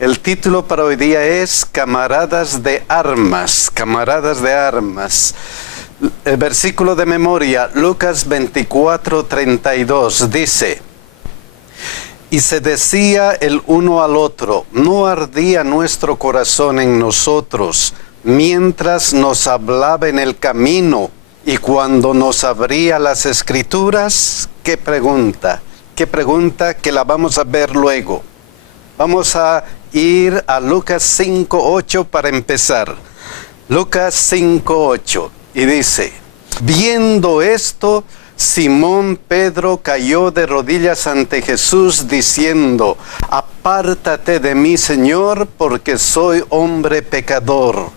El título para hoy día es Camaradas de Armas, Camaradas de Armas. El versículo de memoria, Lucas 24:32, dice: Y se decía el uno al otro, ¿no ardía nuestro corazón en nosotros mientras nos hablaba en el camino y cuando nos abría las Escrituras? ¿Qué pregunta? ¿Qué pregunta que la vamos a ver luego? Vamos a ir a Lucas 5:8 para empezar. Lucas 5:8 y dice: Viendo esto, Simón Pedro cayó de rodillas ante Jesús diciendo: Apártate de mí, Señor, porque soy hombre pecador.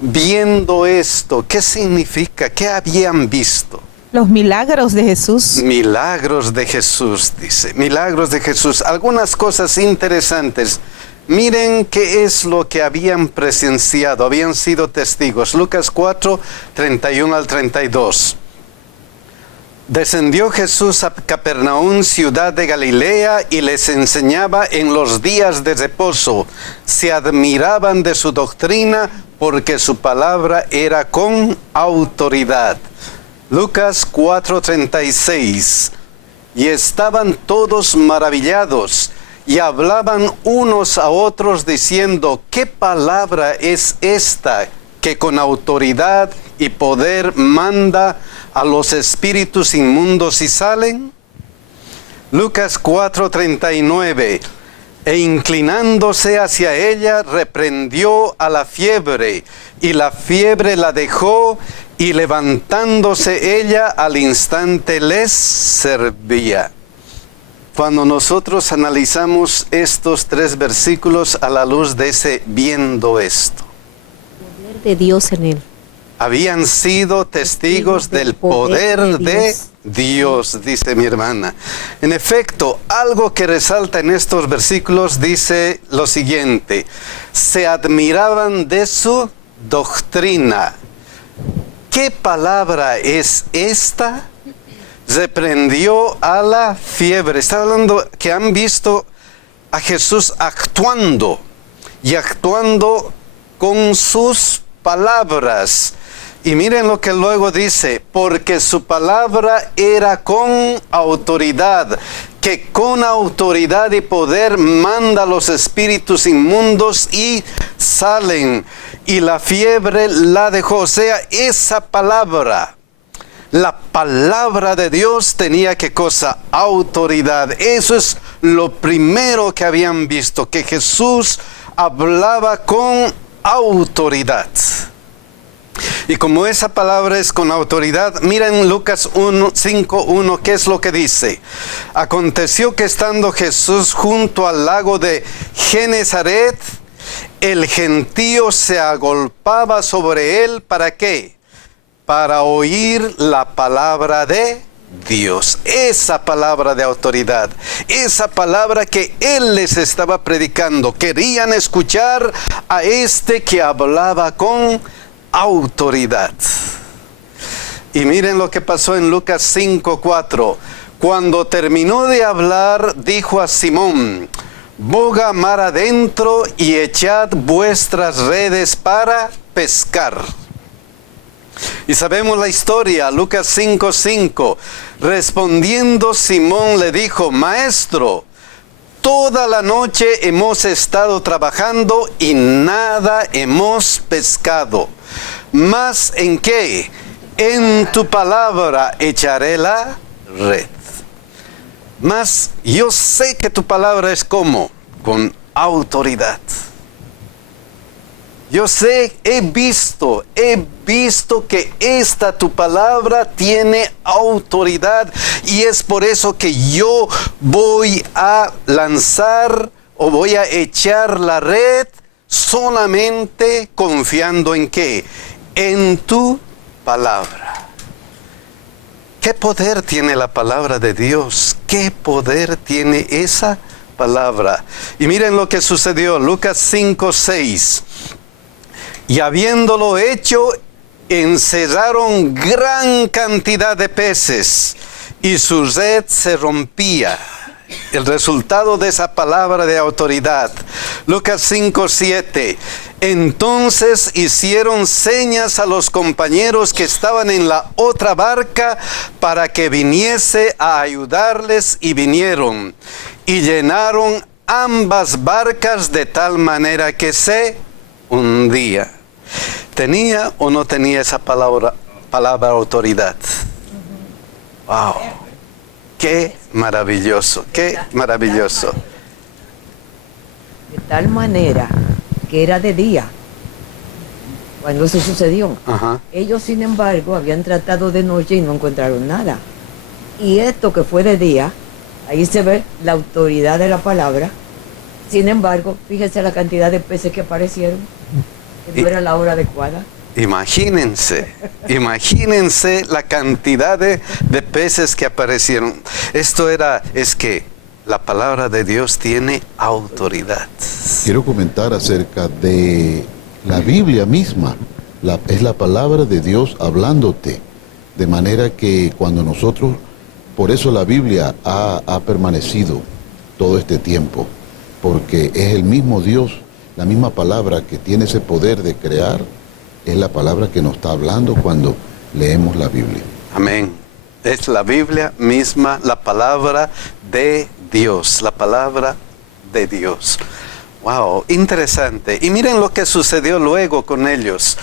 Viendo esto, ¿qué significa? ¿Qué habían visto? Los milagros de Jesús. Milagros de Jesús, dice. Milagros de Jesús. Algunas cosas interesantes. Miren qué es lo que habían presenciado, habían sido testigos. Lucas 4:31 al 32. Descendió Jesús a Capernaum, ciudad de Galilea, y les enseñaba en los días de reposo. Se admiraban de su doctrina, porque su palabra era con autoridad. Lucas 4:36. Y estaban todos maravillados, y hablaban unos a otros diciendo: ¿Qué palabra es esta que con autoridad y poder manda a los espíritus inmundos y salen? Lucas 4:39. E inclinándose hacia ella, reprendió a la fiebre, y la fiebre la dejó, y levantándose ella al instante les servía. Cuando nosotros analizamos estos tres versículos a la luz de ese viendo esto, Poder de Dios en él. habían sido testigos del poder de Dios, dice mi hermana. En efecto, algo que resalta en estos versículos dice lo siguiente: se admiraban de su doctrina. ¿Qué palabra es esta? Reprendió a la fiebre. Está hablando que han visto a Jesús actuando, y actuando con sus palabras. Y miren lo que luego dice: porque su palabra era con autoridad, que con autoridad y poder manda a los espíritus inmundos y salen, y la fiebre la dejó. O sea, esa palabra, la palabra de Dios tenía, ¿qué cosa? Autoridad. Eso es lo primero que habían visto, que Jesús hablaba con autoridad. Y como esa palabra es con autoridad, miren Lucas 5:1, ¿qué es lo que dice? Aconteció que estando Jesús junto al lago de Genezaret, el gentío se agolpaba sobre él, ¿para qué? Para oír la palabra de Dios. Esa palabra de autoridad, esa palabra que él les estaba predicando. Querían escuchar a este que hablaba con autoridad. Y miren lo que pasó en Lucas 5:4. Cuando terminó de hablar, dijo a Simón: boga mar adentro y echad vuestras redes para pescar. Y sabemos la historia, Lucas 5:5. Respondiendo Simón le dijo: Maestro, toda la noche hemos estado trabajando y nada hemos pescado. ¿Mas en qué? En tu palabra echaré la red. Mas yo sé que tu palabra es como, con autoridad. Yo sé, he visto que esta tu palabra tiene autoridad, y es por eso que yo voy a lanzar o voy a echar la red solamente confiando en ¿qué? En tu palabra. ¿Qué poder tiene la palabra de Dios? ¿Qué poder tiene esa palabra? Y miren lo que sucedió, Lucas 5:6. Y habiéndolo hecho, encerraron gran cantidad de peces, y su red se rompía. el resultado de esa palabra de autoridad. Lucas 5:7. Entonces hicieron señas a los compañeros que estaban en la otra barca para que viniese a ayudarles, y vinieron y llenaron ambas barcas de tal manera que se hundía. ¿Tenía o no tenía esa palabra autoridad? Wow. Qué maravilloso, qué maravilloso. De tal manera que era de día cuando eso sucedió. Ajá. Ellos, sin embargo, habían tratado de noche y no encontraron nada. Y esto que fue de día, ahí se ve la autoridad de la palabra. Sin embargo, fíjese la cantidad de peces que aparecieron, que no era la hora adecuada. Imagínense la cantidad de peces que aparecieron. Es que la palabra de Dios tiene autoridad. Quiero comentar acerca de la Biblia misma. Es la palabra de Dios hablándote. De manera que cuando nosotros, por eso la Biblia ha permanecido todo este tiempo. Porque es el mismo Dios, la misma palabra que tiene ese poder de crear, es la palabra que nos está hablando cuando leemos la Biblia. Amén. Es la Biblia misma, la palabra de Dios, la palabra de Dios. Wow, interesante. Y miren lo que sucedió luego con ellos.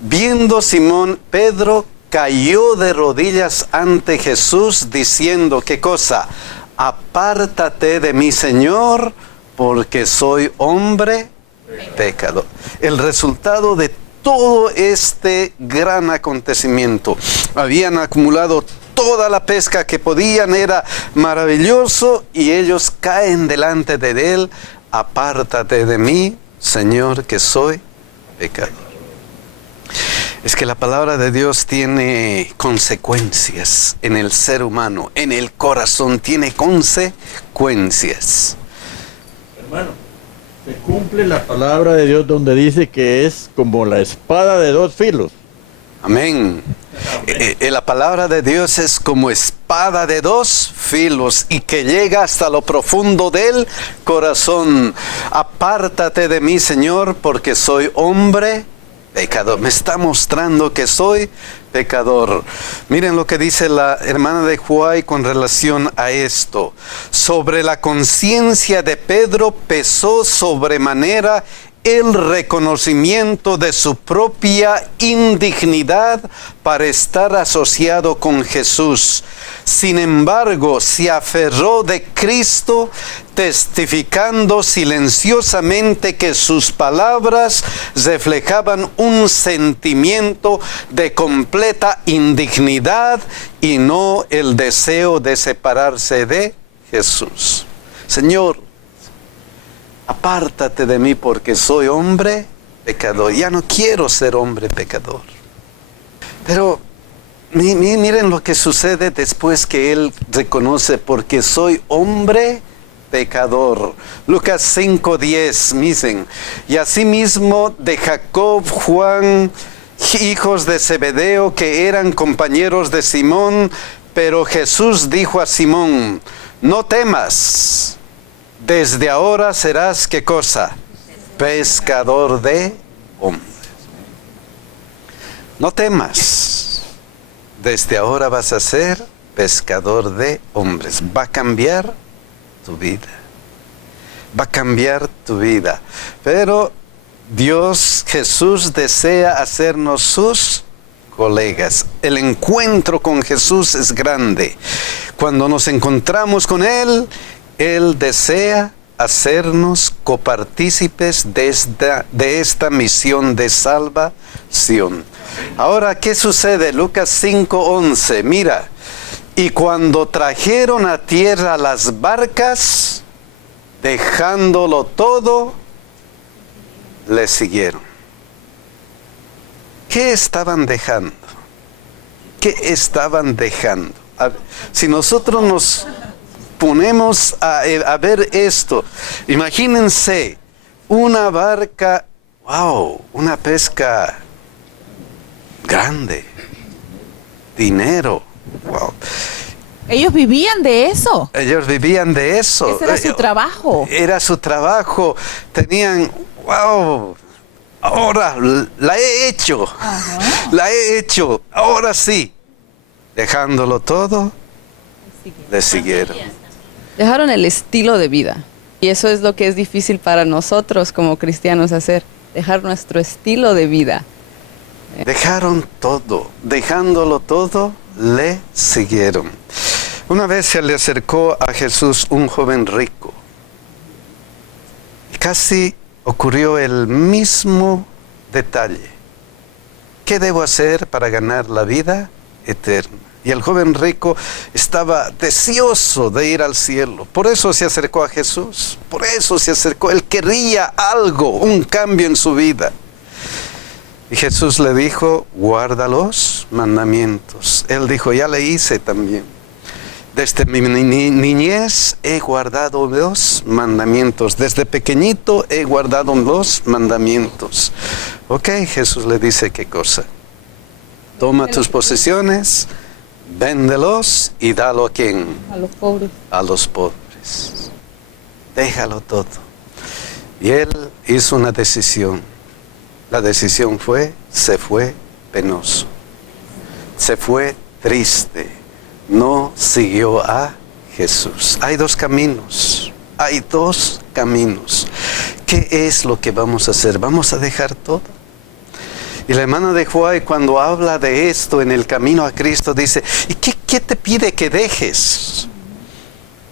Viendo Simón, Pedro cayó de rodillas ante Jesús diciendo, ¿qué cosa? Apártate de mí, Señor, porque soy hombre pecador. El resultado de todo este gran acontecimiento, habían acumulado toda la pesca que podían, era maravilloso, y ellos caen delante de él. Apártate de mí, Señor, que soy pecador. Es que la palabra de Dios tiene consecuencias en el ser humano, en el corazón tiene consecuencias. Hermano, se cumple la palabra de Dios donde dice que es como la espada de dos filos. Amén. La palabra de Dios es como espada de dos filos y que llega hasta lo profundo del corazón. Apártate de mí, Señor, porque soy hombre pecador. Me está mostrando que soy pecador. Miren lo que dice la hermana de Huay con relación a esto. Sobre la conciencia de Pedro pesó sobremanera el reconocimiento de su propia indignidad para estar asociado con Jesús. Sin embargo, se aferró de Cristo, testificando silenciosamente que sus palabras reflejaban un sentimiento de completa indignidad y no el deseo de separarse de Jesús. Señor, apártate de mí porque soy hombre pecador. Ya no quiero ser hombre pecador. Pero miren lo que sucede después que él reconoce, porque soy hombre pecador. Lucas 5:10, dicen, y asimismo de Jacob, Juan, hijos de Zebedeo, que eran compañeros de Simón. Pero Jesús dijo a Simón, no temas, desde ahora serás, ¿qué cosa? Pescador de hombres. No temas, desde ahora vas a ser pescador de hombres. Va a cambiar tu vida. Va a cambiar tu vida. Pero Dios, Jesús, desea hacernos sus colegas. El encuentro con Jesús es grande. Cuando nos encontramos con Él, Él desea hacernos copartícipes de esta misión de salvación. Ahora, ¿qué sucede? Lucas 5:11, mira. Y cuando trajeron a tierra las barcas, dejándolo todo, le siguieron. ¿Qué estaban dejando? ¿Qué estaban dejando? Si nosotros nos ponemos a ver esto, imagínense una barca, wow, una pesca grande, dinero, wow. Ellos vivían de eso. Ellos vivían de eso. Ese era su trabajo. Era su trabajo. Tenían, wow, ahora la he hecho. La he hecho. Ahora sí. Dejándolo todo, le siguieron. Dejaron el estilo de vida. Y eso es lo que es difícil para nosotros como cristianos hacer. Dejar nuestro estilo de vida. Dejaron todo. Dejándolo todo, le siguieron. Una vez se le acercó a Jesús un joven rico. Casi ocurrió el mismo detalle. ¿Qué debo hacer para ganar la vida eterna? Y el joven rico estaba deseoso de ir al cielo. Por eso se acercó a Jesús. Por eso se acercó. Él quería algo, un cambio en su vida. Y Jesús le dijo, guarda los mandamientos. Él dijo, ya le hice también. Desde mi niñez he guardado los mandamientos. Desde pequeñito he guardado los mandamientos. Ok, Jesús le dice, ¿qué cosa? Toma tus posesiones, véndelos y dalo a quién? A los pobres. A los pobres. Déjalo todo. Y él hizo una decisión. La decisión se fue penoso. Se fue triste. No siguió a Jesús. Hay dos caminos. Hay dos caminos. ¿Qué es lo que vamos a hacer? ¿Vamos a dejar todo? Y la hermana de Huay, cuando habla de esto en el camino a Cristo, dice, ¿y qué te pide que dejes?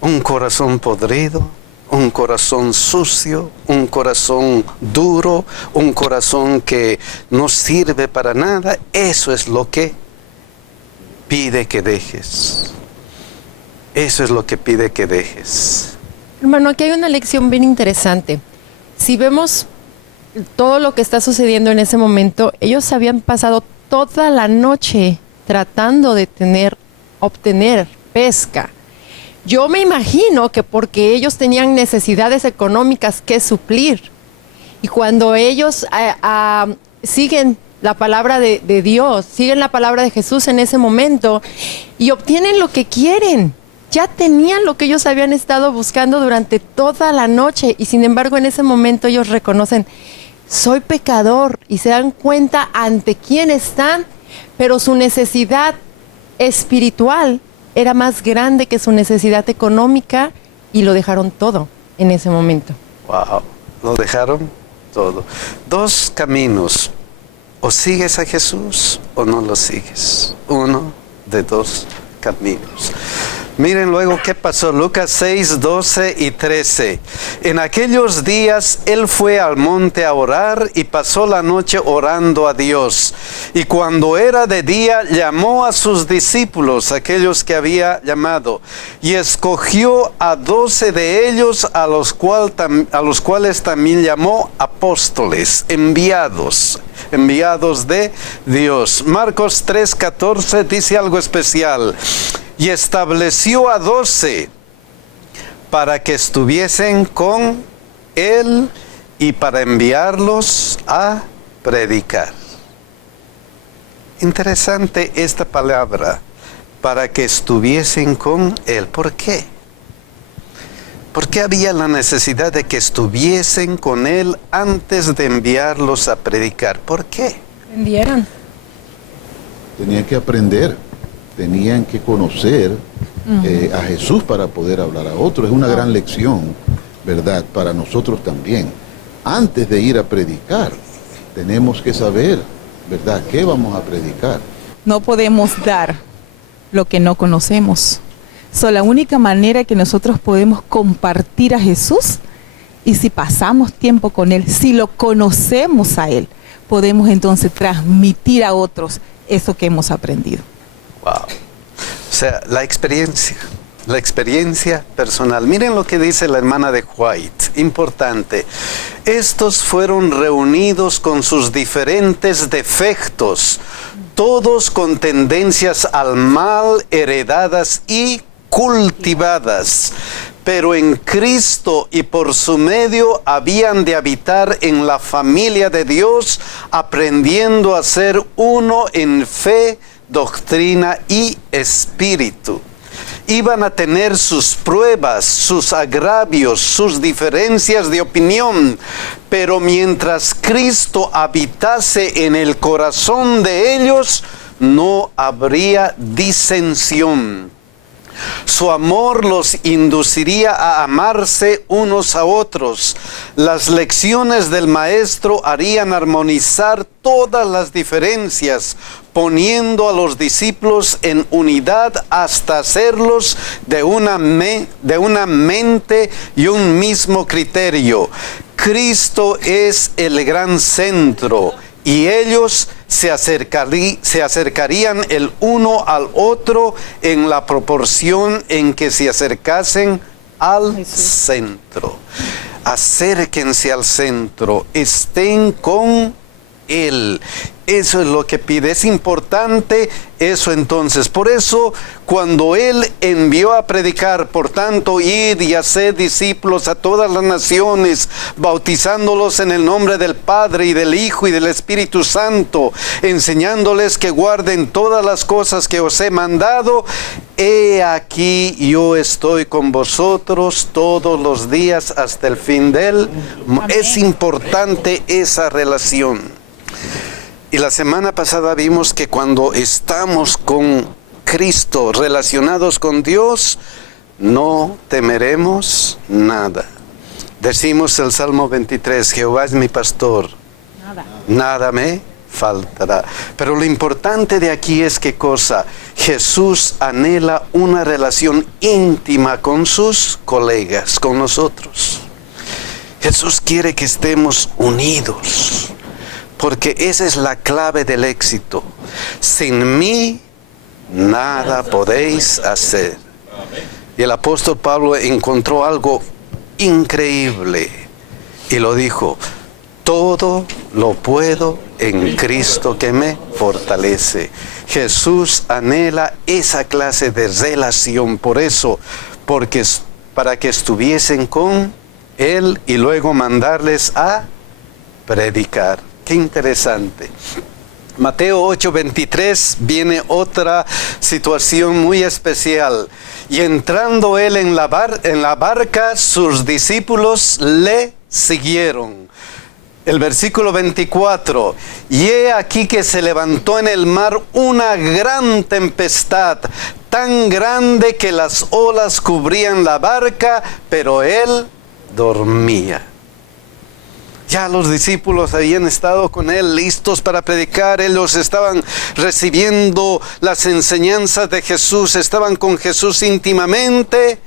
Un corazón podrido, un corazón sucio, un corazón duro, un corazón que no sirve para nada. Eso es lo que pide que dejes. Eso es lo que pide que dejes. Hermano, aquí hay una lección bien interesante. Si vemos todo lo que está sucediendo en ese momento, ellos habían pasado toda la noche tratando de obtener pesca. Yo me imagino que porque ellos tenían necesidades económicas que suplir. Y cuando ellos siguen la palabra de Dios, siguen la palabra de Jesús en ese momento y obtienen lo que quieren. Ya tenían lo que ellos habían estado buscando durante toda la noche y sin embargo en ese momento ellos reconocen, soy pecador y se dan cuenta ante quién están, pero su necesidad espiritual era más grande que su necesidad económica y lo dejaron todo en ese momento. Wow, lo dejaron todo. Dos caminos. O sigues a Jesús o no lo sigues. Uno de dos caminos. Miren luego qué pasó. Lucas 6, 12 y 13. En aquellos días él fue al monte a orar y pasó la noche orando a Dios. Y cuando era de día llamó a sus discípulos, aquellos que había llamado, y escogió a 12 de ellos, a los cuales también llamó apóstoles, enviados de Dios. Marcos 3:14 dice algo especial. Y estableció a 12 para que estuviesen con él y para enviarlos a predicar. Interesante esta palabra, para que estuviesen con él. ¿Por qué? ¿Por qué había la necesidad de que estuviesen con él antes de enviarlos a predicar? ¿Por qué? ¿Aprendieron? Tenían que aprender, tenían que conocer a Jesús para poder hablar a otros. Es una gran lección, ¿verdad? Para nosotros también. Antes de ir a predicar, tenemos que saber, ¿verdad?, qué vamos a predicar. No podemos dar lo que no conocemos. La única manera que nosotros podemos compartir a Jesús, y si pasamos tiempo con Él, si lo conocemos a Él, podemos entonces transmitir a otros eso que hemos aprendido. Wow. O sea, la experiencia personal. Miren lo que dice la hermana de White, importante. Estos fueron reunidos con sus diferentes defectos, todos con tendencias al mal heredadas y cultivadas, pero en Cristo y por su medio habían de habitar en la familia de Dios, aprendiendo a ser uno en fe, doctrina y espíritu. iban a tener sus pruebas, sus agravios, sus diferencias de opinión, pero mientras Cristo habitase en el corazón de ellos, no habría disensión. Su amor los induciría a amarse unos a otros. Las lecciones del Maestro harían armonizar todas las diferencias, poniendo a los discípulos en unidad hasta hacerlos de una mente y un mismo criterio. Cristo es el gran centro y ellos se acercarían el uno al otro en la proporción en que se acercasen al centro. Acérquense al centro, estén con Él. Eso es lo que pide, es importante eso entonces. Por eso, cuando Él envió a predicar, por tanto, id y haced discípulos a todas las naciones, bautizándolos en el nombre del Padre y del Hijo y del Espíritu Santo, enseñándoles que guarden todas las cosas que os he mandado, he aquí yo estoy con vosotros todos los días hasta el fin del mundo. Es importante esa relación. Y la semana pasada vimos que cuando estamos con Cristo, relacionados con Dios, no temeremos nada. Decimos el Salmo 23, Jehová es mi pastor, nada me faltará. Pero lo importante de aquí es qué cosa. Jesús anhela una relación íntima con sus colegas, con nosotros. Jesús quiere que estemos unidos. Porque esa es la clave del éxito. Sin mí, nada podéis hacer. Y el apóstol Pablo encontró algo increíble. Y lo dijo, todo lo puedo en Cristo que me fortalece. Jesús anhela esa clase de relación. Por eso, porque para que estuviesen con Él y luego mandarles a predicar. Qué interesante. Mateo 8:23 viene otra situación muy especial. Y entrando él en la barca, sus discípulos le siguieron. El versículo 24. Y he aquí que se levantó en el mar una gran tempestad, tan grande que las olas cubrían la barca, pero él dormía. Ya los discípulos habían estado con él listos para predicar, ellos estaban recibiendo las enseñanzas de Jesús, estaban con Jesús íntimamente,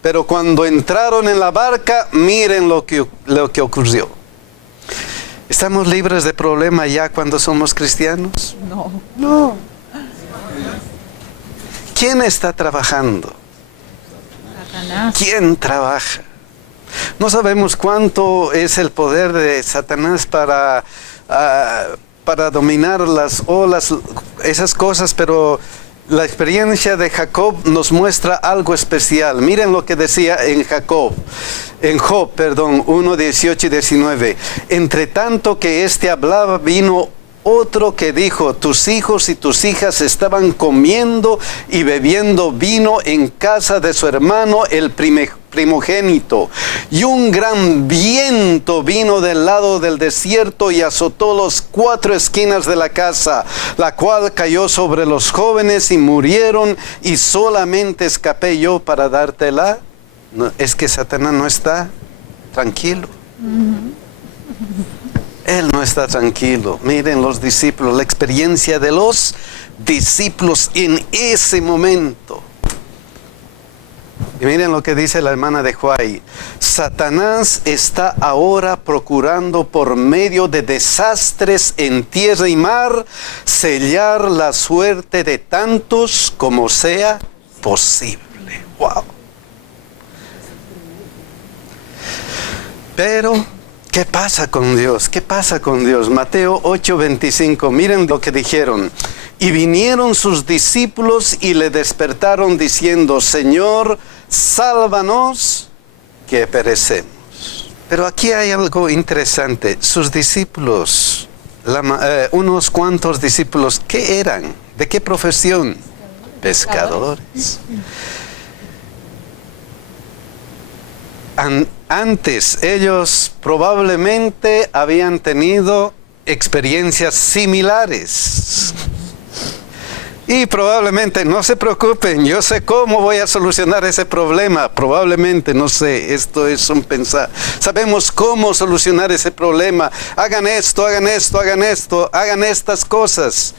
pero cuando entraron en la barca, miren lo que ocurrió. ¿Estamos libres de problema ya cuando somos cristianos? No. ¿Quién está trabajando? Satanás. ¿Quién trabaja? No sabemos cuánto es el poder de Satanás para dominar las olas, esas cosas, pero la experiencia de Jacob nos muestra algo especial. Miren lo que decía en Job 1, 18 y 19. Entre tanto que éste hablaba, vino otro que dijo, tus hijos y tus hijas estaban comiendo y bebiendo vino en casa de su hermano el primogénito. Y un gran viento vino del lado del desierto y azotó las 4 esquinas de la casa, la cual cayó sobre los jóvenes y murieron, y solamente escapé yo para dártela. No, es que Satanás no está tranquilo. Él no está tranquilo. Miren los discípulos, la experiencia de los discípulos en ese momento. Y miren lo que dice la hermana de Huay. Satanás está ahora procurando por medio de desastres en tierra y mar sellar la suerte de tantos como sea posible. Wow. Pero ¿qué pasa con Dios? ¿Qué pasa con Dios? Mateo 8:25, miren lo que dijeron. Y vinieron sus discípulos y le despertaron diciendo, Señor, sálvanos, que perecemos. Pero aquí hay algo interesante. Sus discípulos, unos cuantos discípulos, ¿qué eran? ¿De qué profesión? Pescadores. Antes ellos probablemente habían tenido experiencias similares. Y probablemente, no se preocupen, yo sé cómo voy a solucionar ese problema. Probablemente, no sé, esto es un pensar. Sabemos cómo solucionar ese problema. Hagan esto, hagan esto, hagan esto, hagan estas cosas.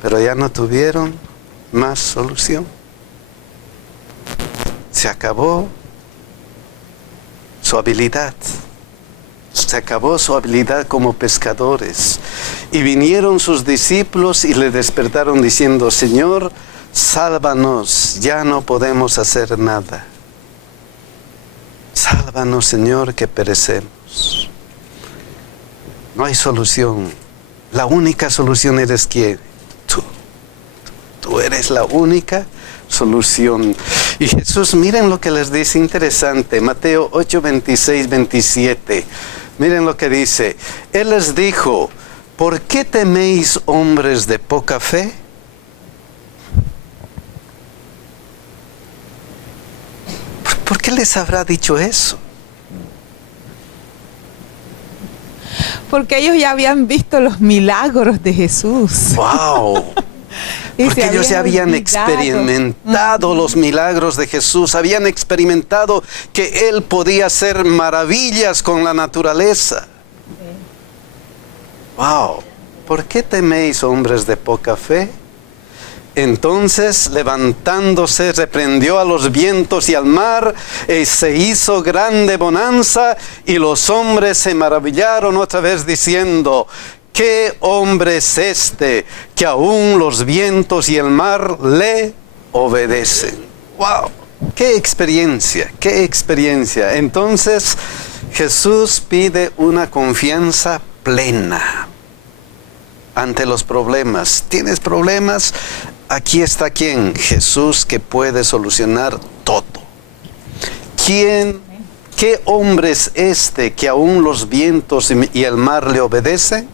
Pero ya no tuvieron más solución. Se acabó su habilidad. Se acabó su habilidad como pescadores. Y vinieron sus discípulos y le despertaron diciendo: Señor, sálvanos, ya no podemos hacer nada. Sálvanos, Señor, que perecemos. No hay solución. La única solución eres quién. Tú eres la única solución. Y Jesús, miren lo que les dice interesante. Mateo 8, 26, 27. Miren lo que dice. Él les dijo: ¿por qué teméis, hombres de poca fe? ¿Por qué les habrá dicho eso? Porque ellos ya habían visto los milagros de Jesús. ¡Wow! Y Porque se ellos ya habían olvidado. experimentado los milagros de Jesús, habían experimentado que Él podía hacer maravillas con la naturaleza. ¡Wow! ¿Por qué teméis, hombres de poca fe? Entonces, levantándose, reprendió a los vientos y al mar, y se hizo grande bonanza, y los hombres se maravillaron otra vez diciendo: ¿qué hombre es este que aún los vientos y el mar le obedecen? ¡Wow! ¡Qué experiencia! ¡Qué experiencia! Entonces, Jesús pide una confianza plena ante los problemas. ¿Tienes problemas? Aquí está ¿quién? Jesús, que puede solucionar todo. ¿Quién? ¿Qué hombre es este que aún los vientos y el mar le obedecen?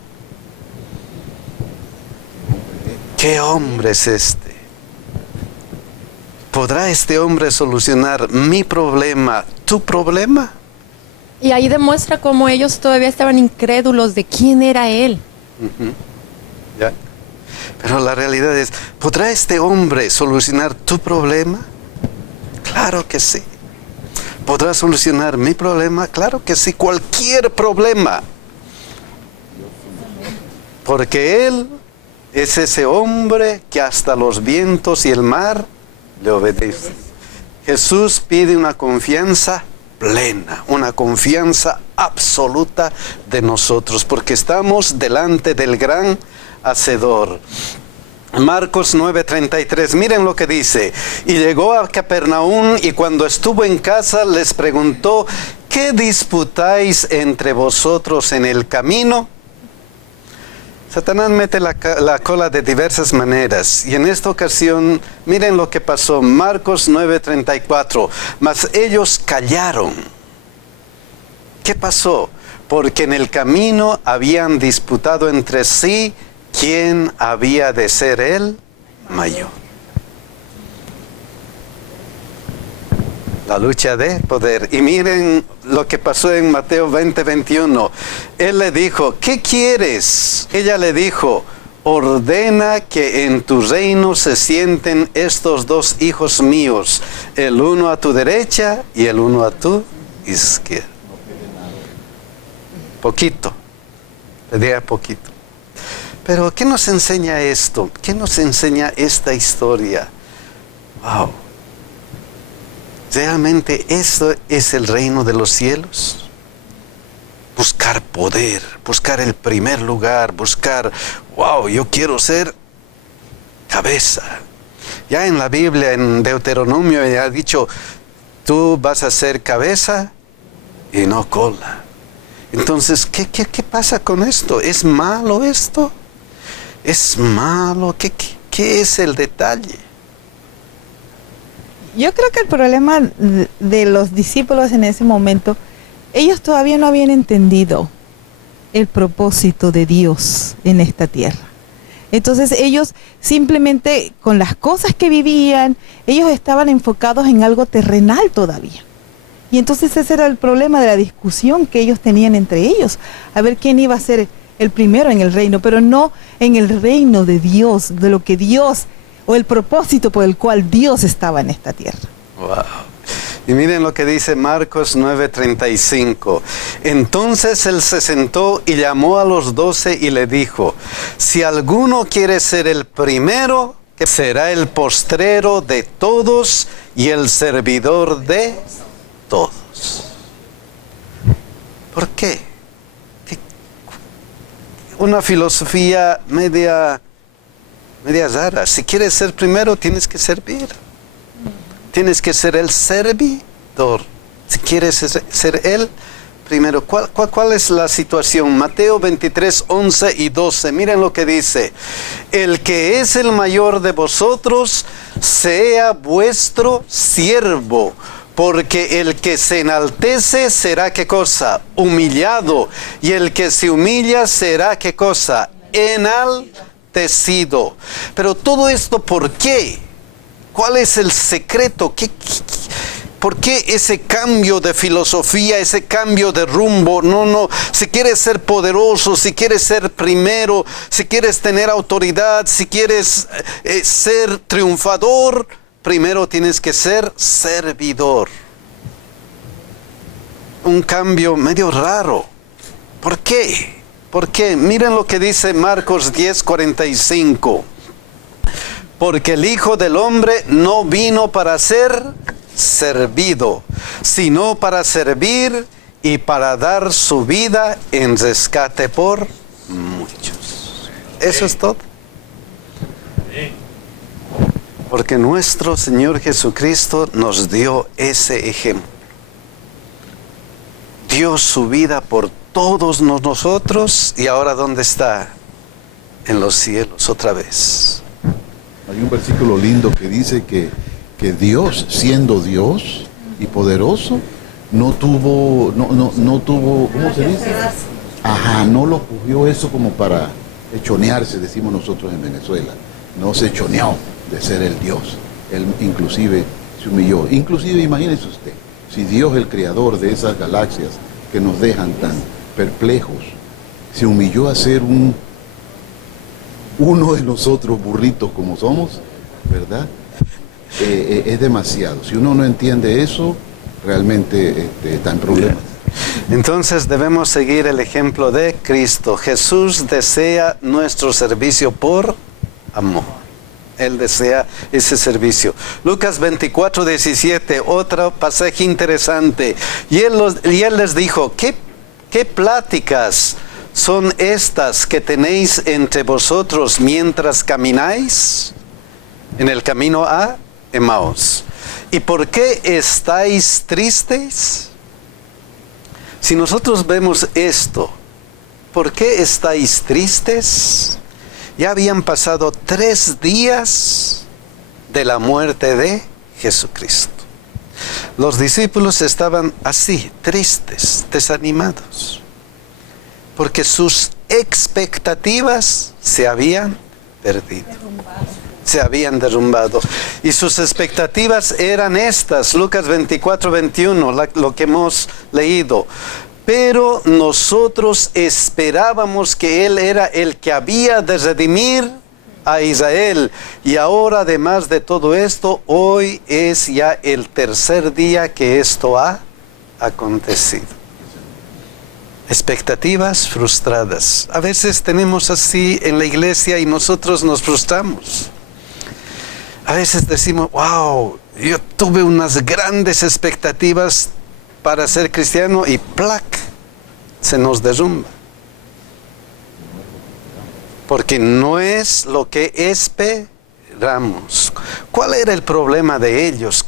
¿Qué hombre es este? ¿Podrá este hombre solucionar mi problema, tu problema? Y ahí demuestra cómo ellos todavía estaban incrédulos de quién era Él. ¿Ya? Pero la realidad es, ¿podrá este hombre solucionar tu problema? Claro que sí. ¿Podrá solucionar mi problema? Claro que sí, cualquier problema. Porque Él es ese hombre que hasta los vientos y el mar le obedecen. Jesús pide una confianza plena, una confianza absoluta de nosotros, porque estamos delante del gran Hacedor. Marcos 9:33, miren lo que dice. Y llegó a Capernaum, y cuando estuvo en casa les preguntó: ¿qué disputáis entre vosotros en el camino? Satanás mete la cola de diversas maneras, y en esta ocasión, miren lo que pasó. Marcos 9:34, mas ellos callaron. ¿Qué pasó? Porque en el camino habían disputado entre sí quién había de ser el mayor. La lucha de poder. Y miren lo que pasó en Mateo 20:21. Él le dijo: ¿qué quieres? Ella le dijo: ordena que en tu reino se sienten estos dos hijos míos, el uno a tu derecha y el uno a tu izquierda. Poquito, pedía poquito. Pero ¿qué nos enseña esto? ¿Qué nos enseña esta historia? Wow. ¿Realmente esto es el reino de los cielos? Buscar poder, buscar el primer lugar, buscar, wow, yo quiero ser cabeza. Ya en la Biblia, en Deuteronomio, ya ha dicho, tú vas a ser cabeza y no cola. Entonces, ¿qué pasa con esto? ¿Es malo esto? ¿Es malo? ¿Qué es el detalle? Yo creo que el problema de los discípulos en ese momento, ellos todavía no habían entendido el propósito de Dios en esta tierra. Entonces ellos simplemente con las cosas que vivían, ellos estaban enfocados en algo terrenal todavía. Y entonces ese era el problema de la discusión que ellos tenían entre ellos, a ver quién iba a ser el primero en el reino, pero no en el reino de Dios, de lo que Dios, o el propósito por el cual Dios estaba en esta tierra. Wow. Y miren lo que dice Marcos 9:35. Entonces él se sentó y llamó a los 12 y le dijo, si alguno quiere ser el primero, que será el postrero de todos y el servidor de todos. ¿Por qué? Una filosofía media rara. Si quieres ser primero, tienes que servir. Tienes que ser el servidor. Si quieres ser el primero. ¿Cuál es la situación? Mateo 23, 11 y 12. Miren lo que dice. El que es el mayor de vosotros, sea vuestro siervo. Porque el que se enaltece será, ¿qué cosa? Humillado. Y el que se humilla será, ¿qué cosa? Enaltecido. Pero todo esto, ¿por qué? ¿Cuál es el secreto? ¿Por qué ese cambio de filosofía, ese cambio de rumbo? No, si quieres ser poderoso, si quieres ser primero, si quieres tener autoridad, si quieres ser triunfador, primero tienes que ser servidor. Un cambio medio raro. ¿Por qué? ¿Por qué? Miren lo que dice Marcos 10:45. Porque el Hijo del Hombre no vino para ser servido, sino para servir y para dar su vida en rescate por muchos. Eso es todo. Porque nuestro Señor Jesucristo nos dio ese ejemplo. Dio su vida por todos nosotros y ahora ¿dónde está? En los cielos otra vez. Hay un versículo lindo que dice que Dios, siendo Dios y poderoso, no tuvo, ¿cómo se dice? No lo cogió eso como para echonearse, decimos nosotros en Venezuela. No se echoneó de ser el Dios. Él inclusive se humilló. Inclusive imagínese usted, si Dios, el creador de esas galaxias que nos dejan tan perplejos, se humilló a ser uno de nosotros burritos como somos, ¿verdad? Es demasiado. Si uno no entiende eso, realmente está en problemas. Entonces debemos seguir el ejemplo de Cristo. Jesús desea nuestro servicio por amor. Él desea ese servicio. Lucas 24:17, otro pasaje interesante. Y él les dijo, ¿qué pláticas son estas que tenéis entre vosotros mientras camináis en el camino a Emaús? ¿Y por qué estáis tristes? Si nosotros vemos esto, ¿por qué estáis tristes? Ya habían pasado 3 días de la muerte de Jesucristo. Los discípulos estaban así, tristes, desanimados, porque sus expectativas se habían perdido, se habían derrumbado. Y sus expectativas eran estas, Lucas 24:21, lo que hemos leído. Pero nosotros esperábamos que Él era el que había de redimir a Israel. Y ahora, además de todo esto, hoy es ya el 3er día que esto ha acontecido. Expectativas frustradas. A veces tenemos así en la iglesia y nosotros nos frustramos. A veces decimos, wow, yo tuve unas grandes expectativas para ser cristiano y ¡plac! Se nos derrumba. Porque no es lo que esperamos. ¿Cuál era el problema de ellos?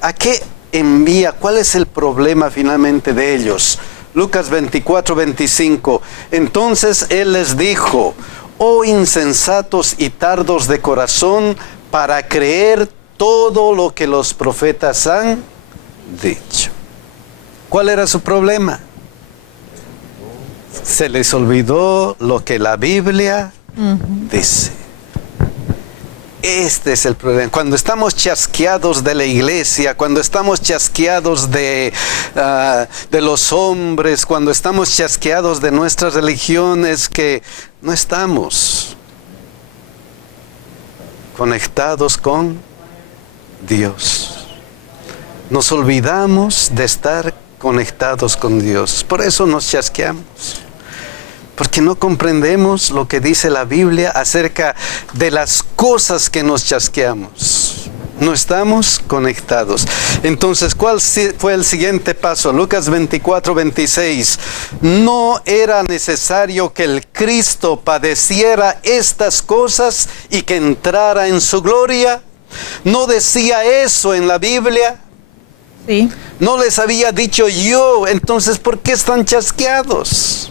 ¿A qué envía? ¿Cuál es el problema finalmente de ellos? Lucas 24:25. Entonces Él les dijo, oh insensatos y tardos de corazón, para creer todo lo que los profetas han dicho. ¿Cuál era su problema? Se les olvidó lo que la Biblia dice. Este es el problema. Cuando estamos chasqueados de la iglesia, cuando estamos chasqueados de los hombres, cuando estamos chasqueados de nuestra religión, es que no estamos conectados con Dios. Nos olvidamos de estar conectados con Dios. Por eso nos chasqueamos. Porque no comprendemos lo que dice la Biblia acerca de las cosas que nos chasqueamos. No estamos conectados. Entonces, ¿cuál fue el siguiente paso? Lucas 24:26. No era necesario que el Cristo padeciera estas cosas y que entrara en su gloria. ¿No decía eso en la Biblia? Sí. No les había dicho yo. Entonces, ¿por qué están chasqueados?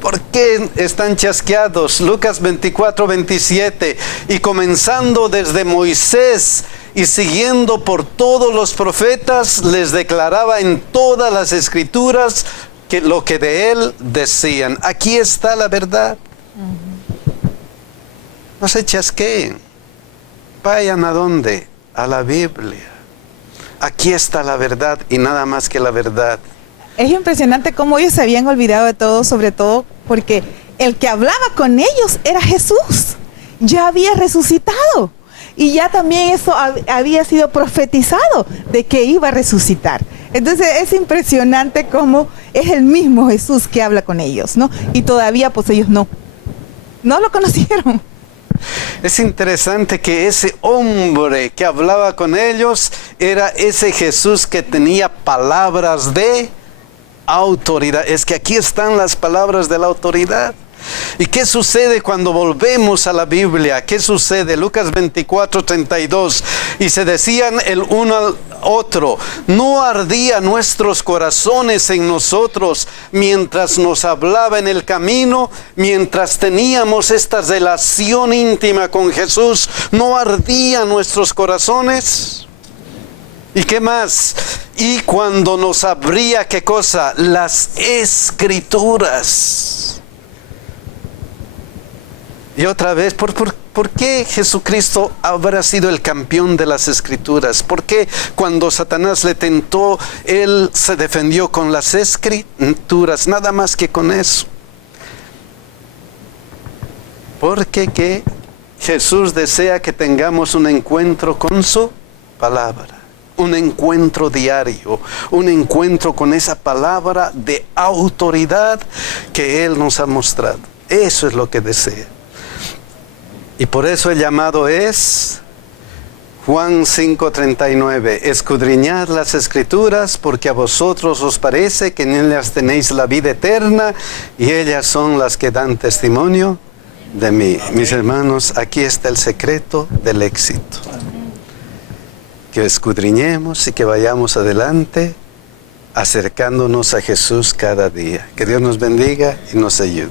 ¿Por qué están chasqueados? Lucas 24:27. Y comenzando desde Moisés y siguiendo por todos los profetas, les declaraba en todas las escrituras que lo que de él decían. Aquí está la verdad. No se chasqueen. Vayan a dónde? A la Biblia. Aquí está la verdad y nada más que la verdad. Es impresionante cómo ellos se habían olvidado de todo, sobre todo porque el que hablaba con ellos era Jesús. Ya había resucitado. Y ya también eso había sido profetizado de que iba a resucitar. Entonces es impresionante cómo es el mismo Jesús que habla con ellos, ¿no? Y todavía pues ellos no lo conocieron. Es interesante que ese hombre que hablaba con ellos era ese Jesús que tenía palabras de autoridad. Es que aquí están las palabras de la autoridad. ¿Y qué sucede cuando volvemos a la Biblia? ¿Qué sucede? Lucas 24:32. Y se decían el uno al otro: ¿no ardían nuestros corazones en nosotros mientras nos hablaba en el camino, mientras teníamos esta relación íntima con Jesús? ¿No ardían nuestros corazones? ¿Y qué más? Y cuando nos abría, ¿qué cosa? Las Escrituras. Y otra vez, ¿por qué Jesucristo habrá sido el campeón de las Escrituras? ¿Por qué cuando Satanás le tentó, él se defendió con las Escrituras? Nada más que con eso. Porque que Jesús desea que tengamos un encuentro con su palabra. Un encuentro diario, un encuentro con esa palabra de autoridad que Él nos ha mostrado. Eso es lo que desea. Y por eso el llamado es Juan 5:39. Escudriñad las Escrituras, porque a vosotros os parece que en ellas tenéis la vida eterna, y ellas son las que dan testimonio de mí. Mis hermanos, aquí está el secreto del éxito. Que escudriñemos y que vayamos adelante acercándonos a Jesús cada día. Que Dios nos bendiga y nos ayude.